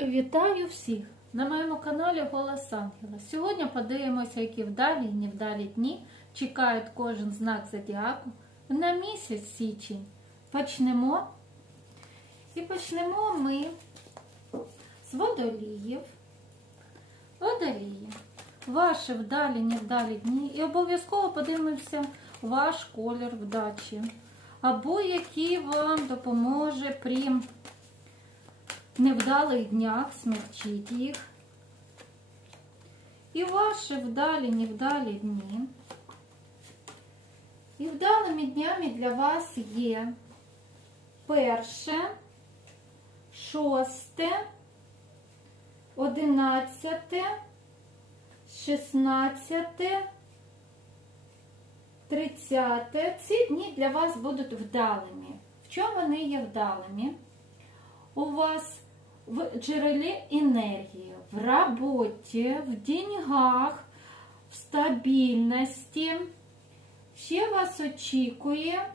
Вітаю всіх на моєму каналі Голос Ангела. Сьогодні подивимося, які вдалі і невдалі дні чекають кожен знак зодіаку на місяць січень. Почнемо. І почнемо ми з водоліїв. Водолії. Ваші вдалі, невдалі дні. І обов'язково подивимося ваш колір вдачі. Або який вам допоможе при невдалих днях смягчить їх. І ваші вдалі, невдалі дні. І вдалими днями для вас є перше, шосте, одинадцяте, шістнадцяте, тридцяте. Ці дні для вас будуть вдалими. В чому вони є вдалими? У вас в джерелі енергії, в роботі, в деньгах, в стабільності. Ще вас очікує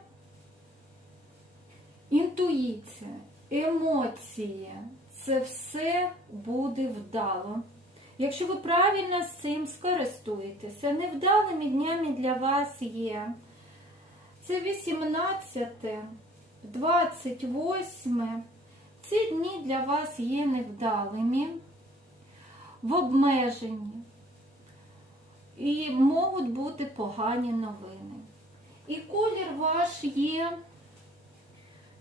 інтуїція, емоції. Це все буде вдало. Якщо ви правильно з цим скористуєтеся, невдалими днями для вас є. Це 18, 28. Ці дні для вас є невдалими, в обмеженні і можуть бути погані новини. І колір ваш є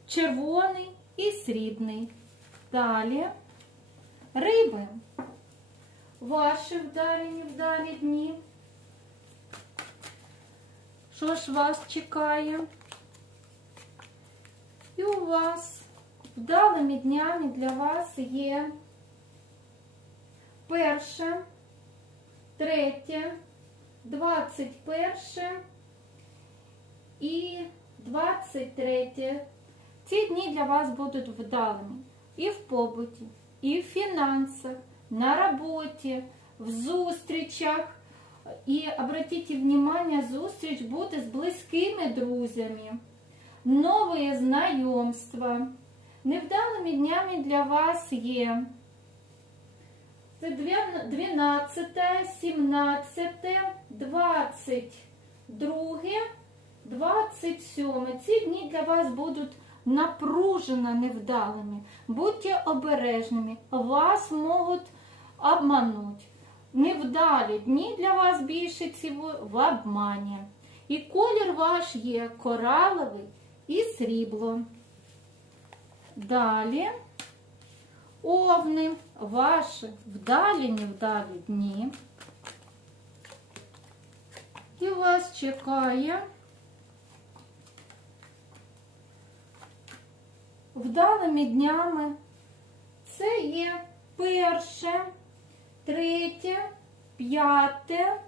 червоний і срібний. Далі риби. Ваші вдалі невдалі дні. Що ж вас чекає? І у вас Вдалими днями для вас є перше, третє, двадцять перше і двадцять третє. Ці дні для вас будуть вдалими і в побуті, і в фінансах, на роботі, в зустрічах. І обратите внимание, зустріч буде з близькими друзями, новые знайомства. Невдалими днями для вас є це 12, 17, 22, 27. Ці дні для вас будуть напружено невдалими. Будьте обережними, вас можуть обманути. Невдалі дні для вас більше цього в обмані. І колір ваш є кораловий і срібло. Далі овни, ваші вдалі невдалі дні. І вас чекає вдалими днями. Це є перше, третє, п'яте,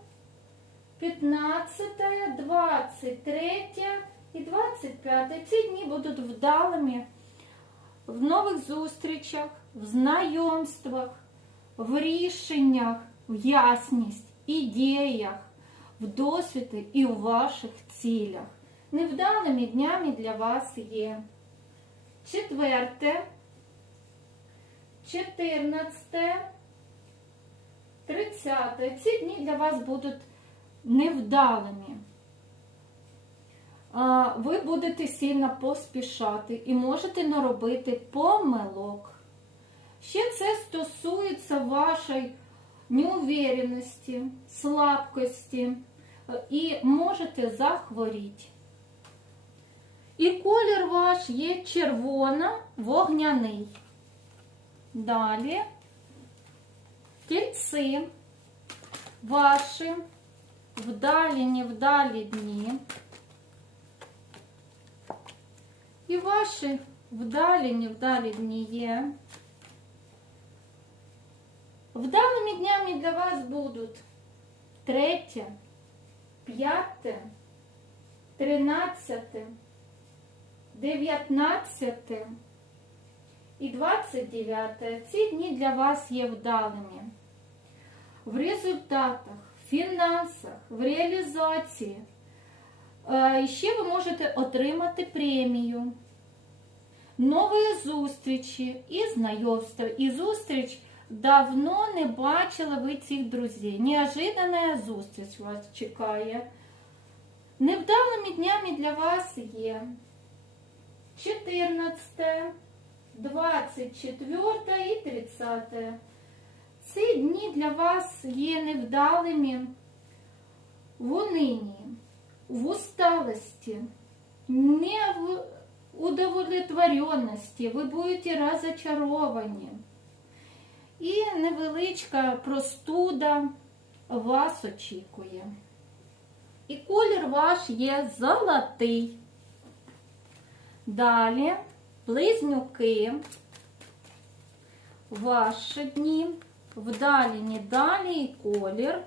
п'ятнадцяте, двадцять третє і двадцять п'яте. Ці дні будуть вдалими в нових зустрічах, в знайомствах, в рішеннях, в ясність, ідеях, в досвіді і у ваших цілях. Невдалими днями для вас є четверте, чотирнадцяте, тридцяте. Ці дні для вас будуть невдалими ви будете сильно поспішати і можете наробити помилок. Ще це стосується вашої неуверенності, слабкості і можете захворіти. І колір ваш є червоно-вогняний. Далі тільці ваші вдалі, невдалі дні. І ваші вдалі, невдалі дні є. Вдалими днями для вас будуть третє, п'яте, тринадцяте, дев'ятнадцяте і двадцять дев'яте. Ці дні для вас є вдалими. В результатах, в фінансах, в реалізації. Е, ще ви можете отримати премію. нові зустрічі і знайомства. І зустріч давно не бачила ви цих друзей. Неожиданна зустріч вас чекає. Невдалими днями для вас є 14, 24 і 30. Ці дні для вас є невдалими в уныні, в усталости, не в удовлетворенности, ви будете розочаровані. І невеличка простуда вас очікує. І колір ваш є золотий. Далі близнюки, ваші дні, вдалі, недалі і колір.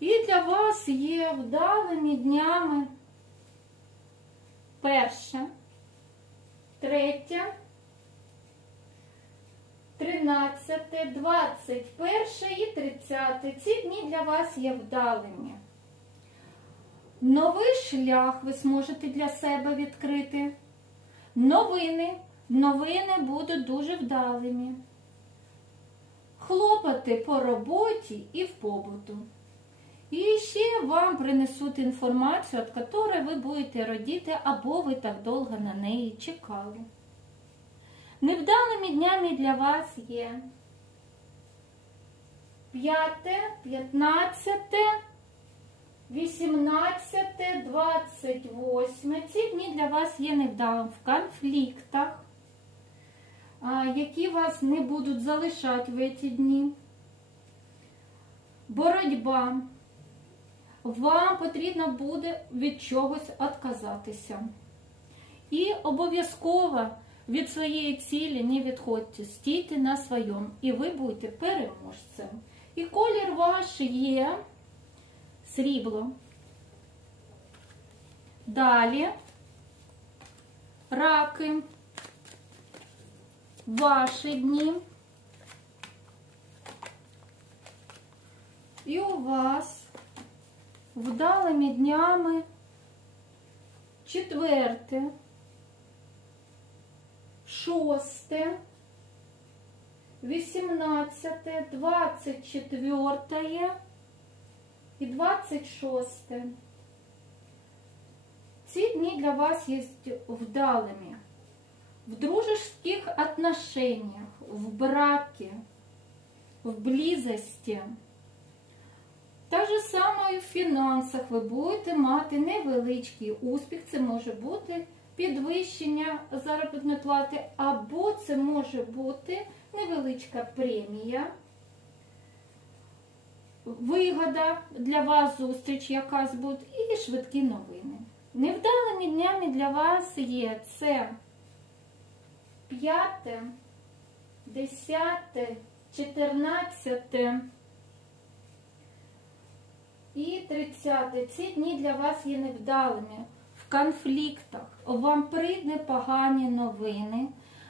І для вас є вдалими днями перше, третє, тринадцяте, двадцять перше і тридцяте. Ці дні для вас є вдалими. Новий шлях ви зможете для себе відкрити. Новини. Новини будуть дуже вдалими. Хлопоти по роботі і в побуту. І ще вам принесуть інформацію, від якої ви будете родити, або ви так довго на неї чекали. Невдалими днями для вас є 5, 15, 18, 28. Ці дні для вас є невдалим в конфліктах, які вас не будуть залишати в ці дні. Боротьба. Вам потрібно буде від чогось відказатися. І обов'язково від своєї цілі не відходьте, стійте на своєму, і ви будете переможцем. І колір ваш є срібло. Далі раки, ваші дні. І у вас вдалими днями четверте, шосте, вісімнадцяте, двадцять четверте і двадцять шосте. Ці дні для вас є вдалими в дружеских отношениях, в браке, в близості. Так же само і в фінансах ви будете мати невеличкий успіх. Це може бути підвищення заробітної плати, або це може бути невеличка премія, вигода для вас зустріч якась буде, і швидкі новини. Невдалими днями для вас є це 5, 10, 14 і 30. Ці дні для вас є невдалими в конфліктах. Вам прийде погані новини,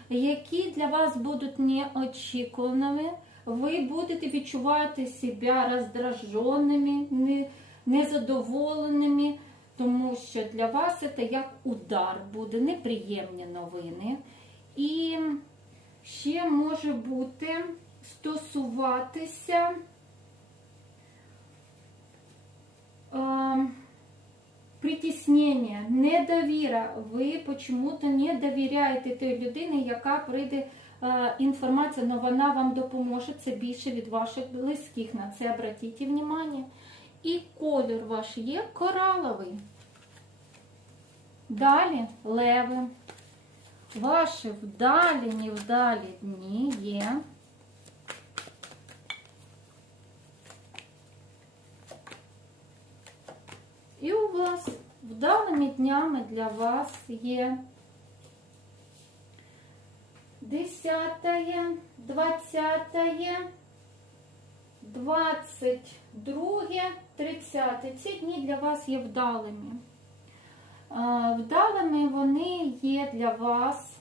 які для вас будуть неочікуваними. Ви будете відчувати себе роздраженими, незадоволеними, тому що для вас це як удар буде, неприємні новини. І ще може бути стосуватися. Притіснення, недовіра. Ви почому-то не довіряєте той людині, яка прийде інформація, але вона вам допоможе. Це більше від ваших близьких. На це обратіть увагу. І колір ваш є кораловий. Далі леви. Ваші вдалі, невдалі дні є. І у вас вдалими днями для вас є 10, 20, 22, 30. Ці дні для вас є вдалими. Вдалими вони є для вас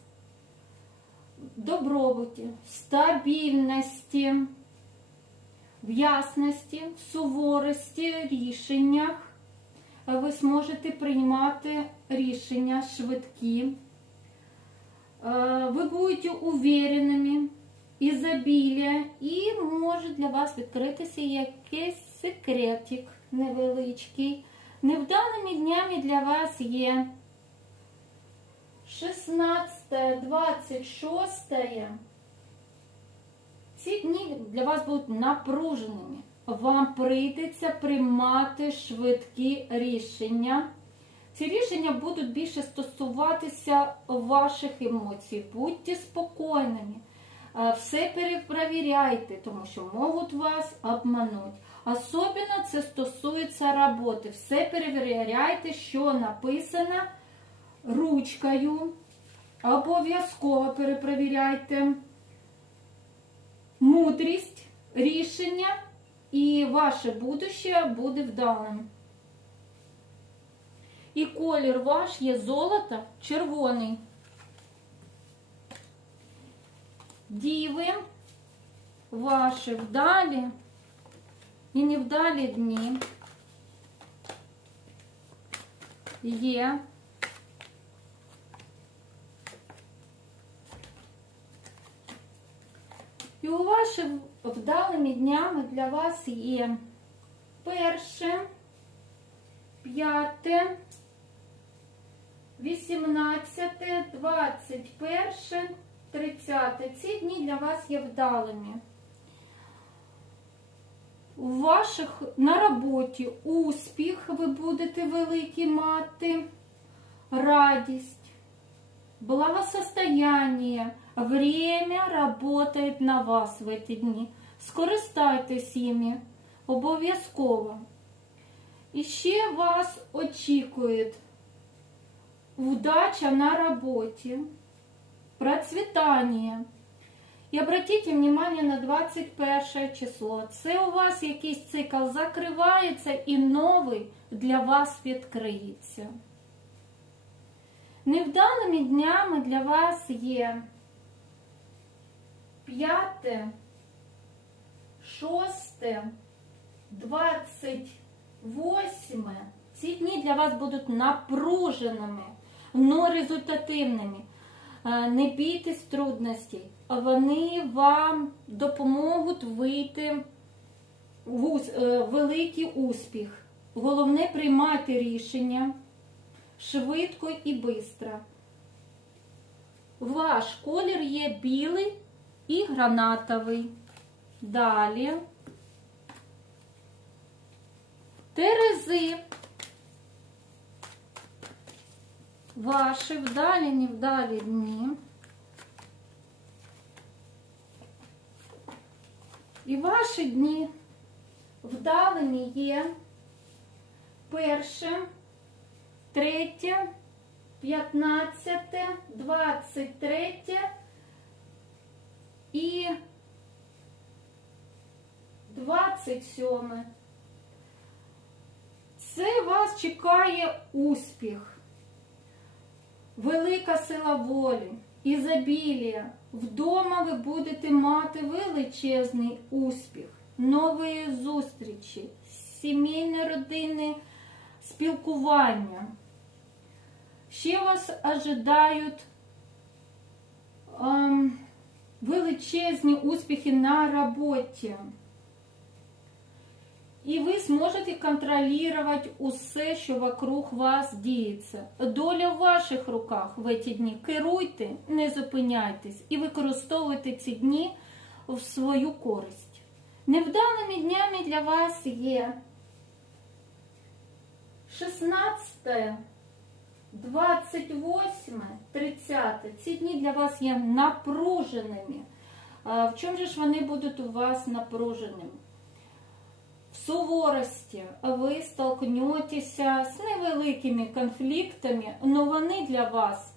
добробуті, стабільності, в ясності, в суворості, рішеннях ви зможете приймати рішення швидкі. Е, Ви будете увереними, ізобілля, і може для вас відкритися якийсь секретик невеличкий. Невдалими днями для вас є 16, 26. Ці дні для вас будуть напруженими. Вам прийдеться приймати швидкі рішення. Ці рішення будуть більше стосуватися ваших емоцій. Будьте спокійними. Е, Все перепровіряйте, тому що можуть вас обманути. Особливо це стосується роботи. Все перевіряйте, що написано ручкою. Обов'язково перепровіряйте мудрість, рішення, і ваше будуще буде вдалим. І колір ваш є золото червоний. Діви ваші вдалі і невдалі дні є І у ваших вдалими днями для вас є перше, п'яте, вісімнадцяте, двадцять перше, тридцяте. Ці дні для вас є вдалими. У ваших на роботі успіх ви будете великий мати, радість, благосостояние, время работает на вас в эти дні. Скористайтесь іми обов'язково. І ще вас очікує удача на роботі, процвітання. І обратите внимание на 21 число. Це у вас якийсь цикл закривається і новий для вас відкриється. Невдалими днями для вас є 5, 6, 28. Ці дні для вас будуть напруженими, но результативними. Е, Не бійтесь трудностей, вони вам допоможуть вийти в е, великий успіх. Головне приймати рішення швидко і швидко. Ваш колір є білий і гранатовий. Далі. Терези. Ваші вдалі, невдалі дні. І ваші дні вдалені є перше, третє, п'ятнадцяте, двадцять 37. Це вас чекає успіх, велика сила волі, ізобілія. Вдома ви будете мати величезний успіх, нові зустрічі, сімейне родинне спілкування. Ще вас ожидають ем, величезні успіхи на роботі. І ви зможете контролювати усе, що вокруг вас діється. Доля в ваших руках в ці дні. Керуйте, не зупиняйтесь і використовуйте ці дні в свою користь. Невдалими днями для вас є 16, 28, 30. Ці дні для вас є напруженими. В чому ж вони будуть у вас напруженими? Суворості ви столкнетеся з невеликими конфліктами, але вони для вас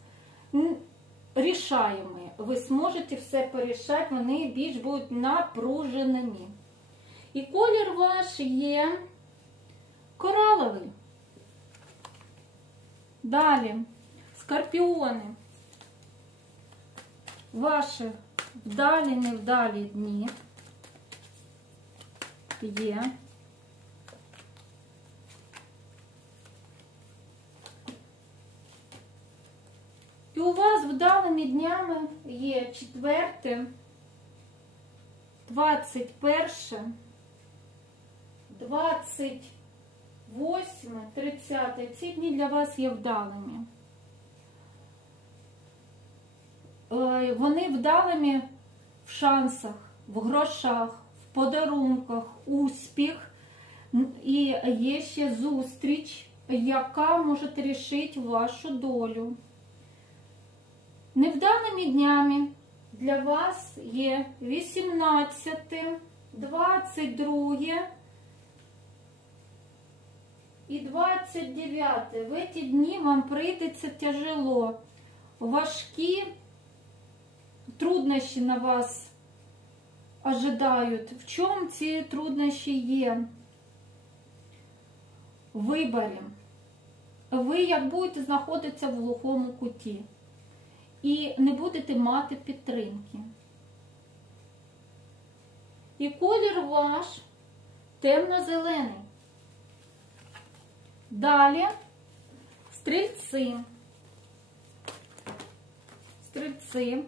рішаємі. Ви зможете все порішати, вони більш будуть напруженими. І колір ваш є кораловий. Далі, скорпіони. Ваші вдалі, невдалі дні є. Вдалими днями є 4, 21, 28, 30. Ці дні для вас є вдалими. Е, Вони вдалими в шансах, в грошах, в подарунках, успіх. І є ще зустріч, яка може рішити вашу долю. Невдалими днями для вас є 18, 22 і 29. В ці дні вам прийдеться тяжело. Важкі труднощі на вас ожидають. В чому ці труднощі є? В виборі. Ви як будете знаходитися в глухому куті і не будете мати підтримки. І колір ваш темно-зелений. Далі стрільці. Стрільці.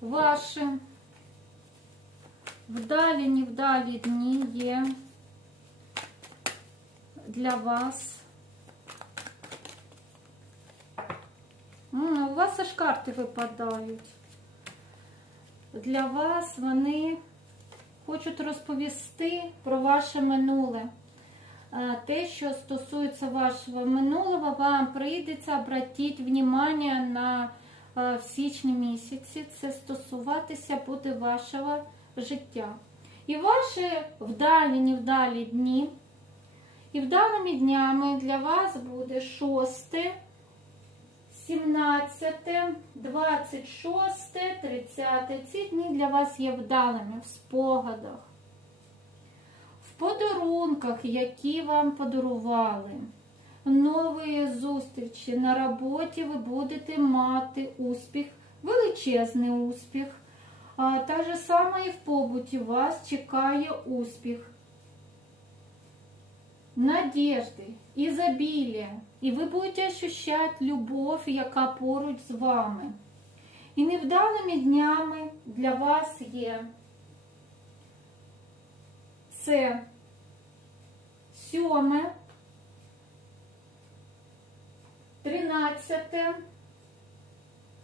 Ваші вдалі, невдалі дні є для вас. У вас аж карти випадають. Для вас вони хочуть розповісти про ваше минуле. Те, що стосується вашого минулого, вам прийдеться обратити внимание на січні місяці. Це стосуватися буде вашого життя. І ваші вдалі, невдалі дні. І вдалими днями для вас буде 6, 17, 26, 30. Ці дні для вас є вдалими в спогадах, в подарунках, які вам подарували. Нові зустрічі на роботі ви будете мати успіх, величезний успіх. А, так же саме і в побуті вас чекає успіх надежды, изобилие. І ви будете ощущати любов, яка поруч з вами. І невдалими днями для вас є це сьоме, тринадцяте,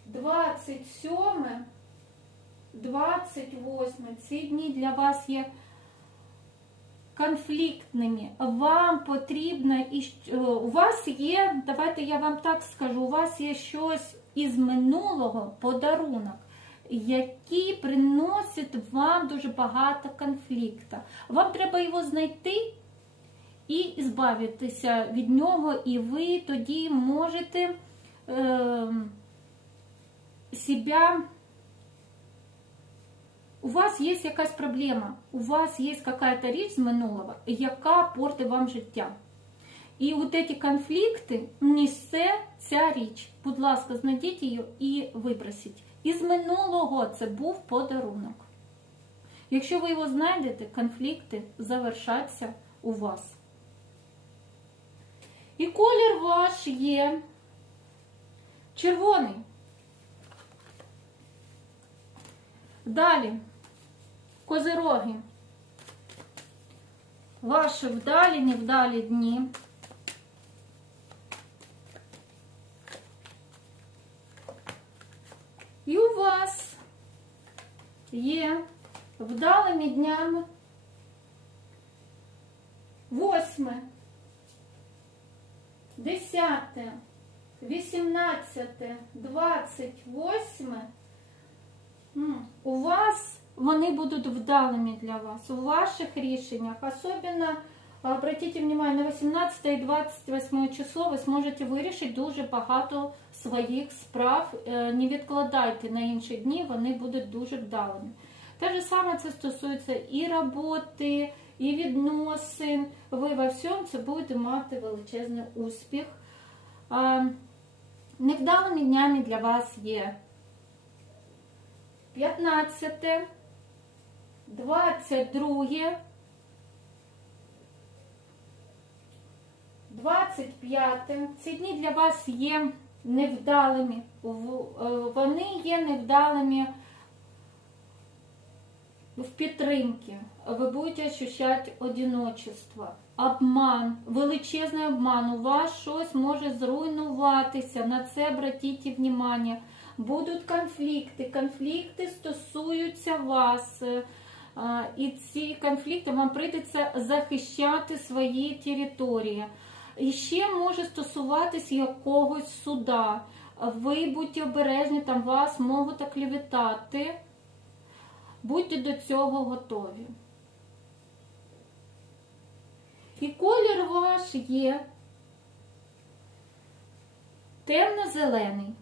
двадцять сьоме, двадцять восьме. Ці дні для вас є конфліктними. Вам потрібно і е, у вас є, давайте я вам так скажу, у вас є щось із минулого подарунок, який приносить вам дуже багато конфлікту. Вам треба його знайти і збавитися від нього, і ви тоді можете е, себя у вас є якась проблема, у вас є якась річ з минулого, яка портить вам життя. І от ці конфлікти несе ця річ. Будь ласка, знайдіть її і вибросіть. Із минулого це був подарунок. Якщо ви його знайдете, конфлікти завершаться у вас. І колір ваш є червоний. Далі. Козироги. Ваші вдалі, невдалі дні. І у вас є вдалими днями восьме, десяте, вісімнадцяте, двадцять восьме. У вас вони будуть вдалими для вас у ваших рішеннях. Особенно обратите внимание, на 18 і 28 число ви зможете вирішити дуже багато своїх справ. Е, Не відкладайте на інші дні, вони будуть дуже вдалими. Те ж саме це стосується і роботи, і відносин. Ви во всьому це будете мати величезний успіх. Невдалими днями для вас є 15, 22, 25. Ці дні для вас є невдалими. Е, Вони є невдалими в підтримці. Ви будете ощущати одиночество, обман, величезний обман. У вас щось може зруйнуватися. На це обратіть внимание. Будуть конфлікти. Конфлікти стосуються вас. І ці конфлікти вам прийдеться захищати свої території. І ще може стосуватись якогось суда. Ви будьте обережні, там вас можуть оклеветати. Будьте до цього готові. І колір ваш є темно-зелений.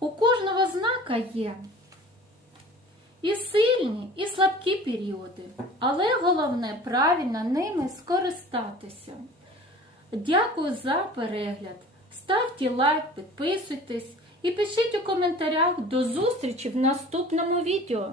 У кожного знака є і сильні, і слабкі періоди, але головне правильно ними скористатися. Дякую за перегляд. Ставте лайк, підписуйтесь і пишіть у коментарях до зустрічі в наступному відео.